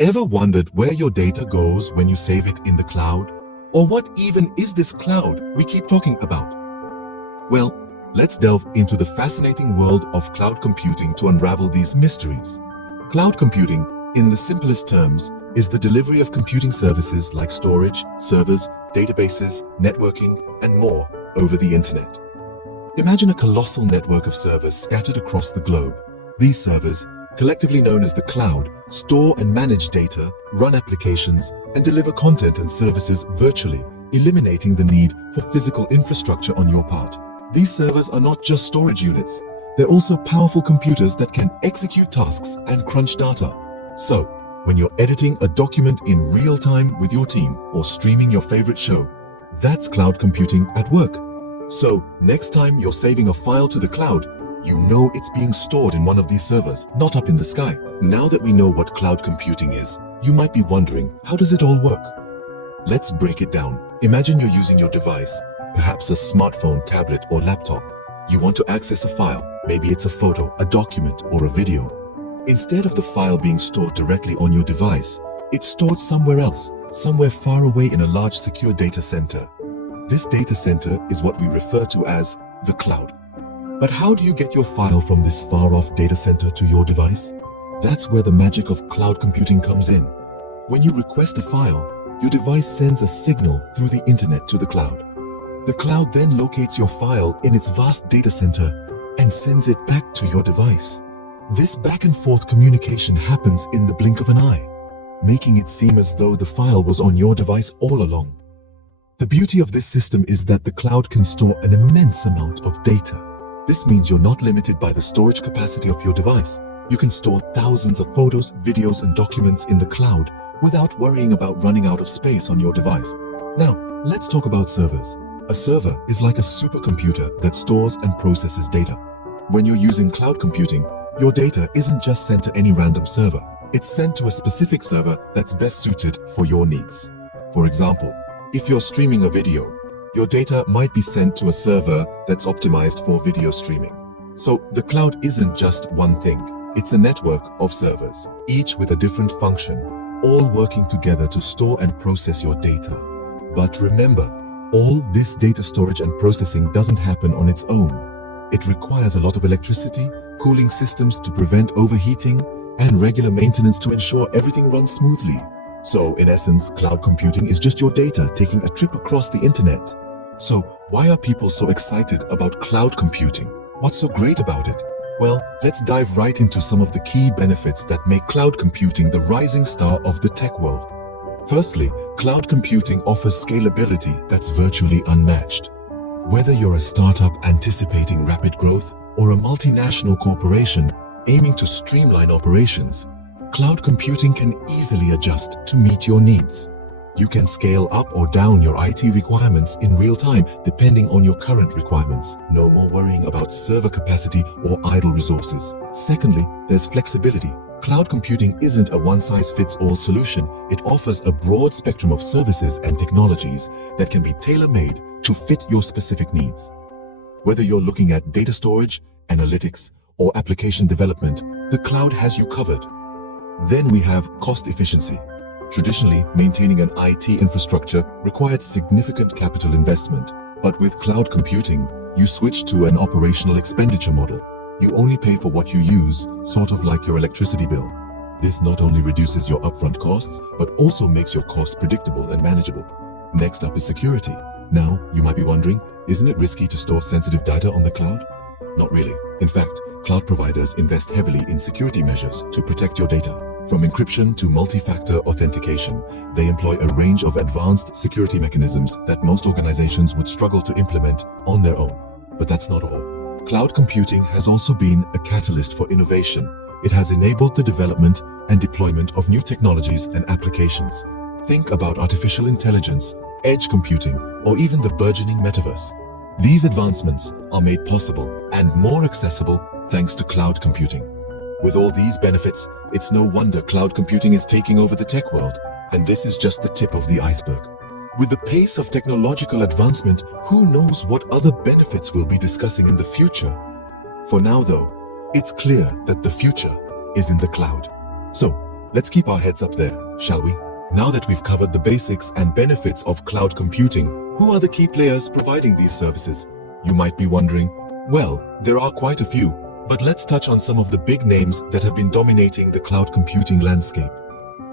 Ever wondered where your data goes when you save it in the cloud? Or what even is this cloud we keep talking about? Well, let's delve into the fascinating world of cloud computing to unravel these mysteries. Cloud computing, in the simplest terms, is the delivery of computing services like storage, servers, databases, networking, and more over the internet. Imagine a colossal network of servers scattered across the globe. These servers, collectively known as the cloud, store and manage data, run applications, and deliver content and services virtually, eliminating the need for physical infrastructure on your part. These servers are not just storage units, they're also powerful computers that can execute tasks and crunch data. So, when you're editing a document in real time with your team or streaming your favorite show, that's cloud computing at work. So, next time you're saving a file to the cloud, you know it's being stored in one of these servers, not up in the sky. Now that we know what cloud computing is, you might be wondering, how does it all work? Let's break it down. Imagine you're using your device, perhaps a smartphone, tablet, or laptop. You want to access a file. Maybe it's a photo, a document, or a video. Instead of the file being stored directly on your device, it's stored somewhere else, somewhere far away in a large secure data center. This data center is what we refer to as the cloud. But how do you get your file from this far-off data center to your device? That's where the magic of cloud computing comes in. When you request a file, your device sends a signal through the internet to the cloud. The cloud then locates your file in its vast data center and sends it back to your device. This back-and-forth communication happens in the blink of an eye, making it seem as though the file was on your device all along. The beauty of this system is that the cloud can store an immense amount of data. This means you're not limited by the storage capacity of your device. You can store thousands of photos, videos, and documents in the cloud without worrying about running out of space on your device. Now, let's talk about servers. A server is like a supercomputer that stores and processes data. When you're using cloud computing, your data isn't just sent to any random server. It's sent to a specific server that's best suited for your needs. For example, if you're streaming a video, your data might be sent to a server that's optimized for video streaming. So the cloud isn't just one thing. It's a network of servers, each with a different function, all working together to store and process your data. But remember, all this data storage and processing doesn't happen on its own. It requires a lot of electricity, cooling systems to prevent overheating, and regular maintenance to ensure everything runs smoothly. So, in essence, cloud computing is just your data taking a trip across the internet. So, why are people so excited about cloud computing? What's so great about it? Well, let's dive right into some of the key benefits that make cloud computing the rising star of the tech world. Firstly, cloud computing offers scalability that's virtually unmatched. Whether you're a startup anticipating rapid growth or a multinational corporation aiming to streamline operations, cloud computing can easily adjust to meet your needs. You can scale up or down your IT requirements in real time depending on your current requirements. No more worrying about server capacity or idle resources. Secondly, there's flexibility. Cloud computing isn't a one-size-fits-all solution. It offers a broad spectrum of services and technologies that can be tailor-made to fit your specific needs. Whether you're looking at data storage, analytics, or application development, the cloud has you covered. Then we have cost efficiency. Traditionally, maintaining an IT infrastructure required significant capital investment, but with cloud computing, you switch to an operational expenditure model. You only pay for what you use, sort of like your electricity bill. This not only reduces your upfront costs, but also makes your cost predictable and manageable. Next up is security. Now, you might be wondering, isn't it risky to store sensitive data on the cloud? Not really. In fact, cloud providers invest heavily in security measures to protect your data. From encryption to multi-factor authentication, they employ a range of advanced security mechanisms that most organizations would struggle to implement on their own. But that's not all. Cloud computing has also been a catalyst for innovation. It has enabled the development and deployment of new technologies and applications. Think about artificial intelligence, edge computing, or even the burgeoning metaverse. These advancements are made possible and more accessible thanks to cloud computing. With all these benefits, it's no wonder cloud computing is taking over the tech world, and this is just the tip of the iceberg. With the pace of technological advancement, who knows what other benefits we'll be discussing in the future? For now though, it's clear that the future is in the cloud. So, Let's keep our heads up there, shall we? Now that we've covered the basics and benefits of cloud computing, who are the key players providing these services? You might be wondering. Well, there are quite a few, but let's touch on some of the big names that have been dominating the cloud computing landscape.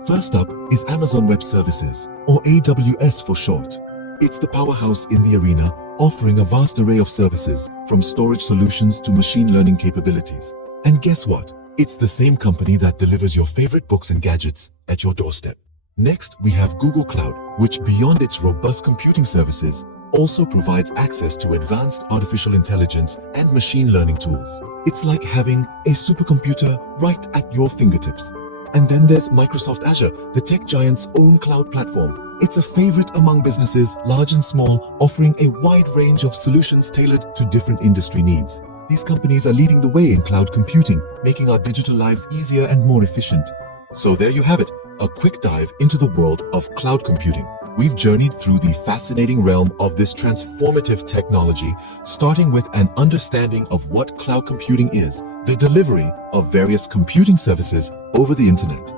First up is Amazon Web Services, or AWS for short. It's the powerhouse in the arena, offering a vast array of services, from storage solutions to machine learning capabilities. And guess what? It's the same company that delivers your favorite books and gadgets at your doorstep. Next, we have Google Cloud, which beyond its robust computing services, also provides access to advanced artificial intelligence and machine learning tools. It's like having a supercomputer right at your fingertips. And then there's Microsoft Azure, the tech giant's own cloud platform. It's a favorite among businesses, large and small, offering a wide range of solutions tailored to different industry needs. These companies are leading the way in cloud computing, making our digital lives easier and more efficient. So there you have it, a quick dive into the world of cloud computing. We've journeyed through the fascinating realm of this transformative technology, starting with an understanding of what cloud computing is, the delivery of various computing services over the internet.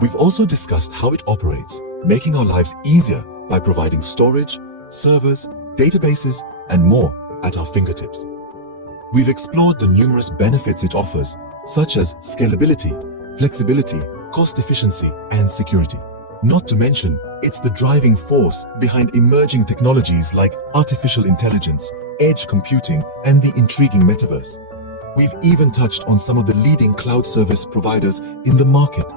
We've also discussed how it operates, making our lives easier by providing storage, servers, databases, and more at our fingertips. We've explored the numerous benefits it offers, such as scalability, flexibility, cost efficiency, and security. Not to mention, it's the driving force behind emerging technologies like artificial intelligence, edge computing, and the intriguing metaverse. We've even touched on some of the leading cloud service providers in the market.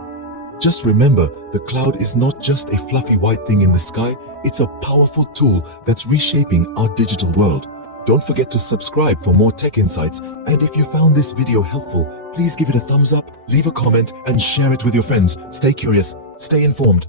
Just remember, the cloud is not just a fluffy white thing in the sky, it's a powerful tool that's reshaping our digital world. Don't forget to subscribe for more tech insights, and if you found this video helpful, please give it a thumbs up, leave a comment, and share it with your friends. Stay curious, stay informed.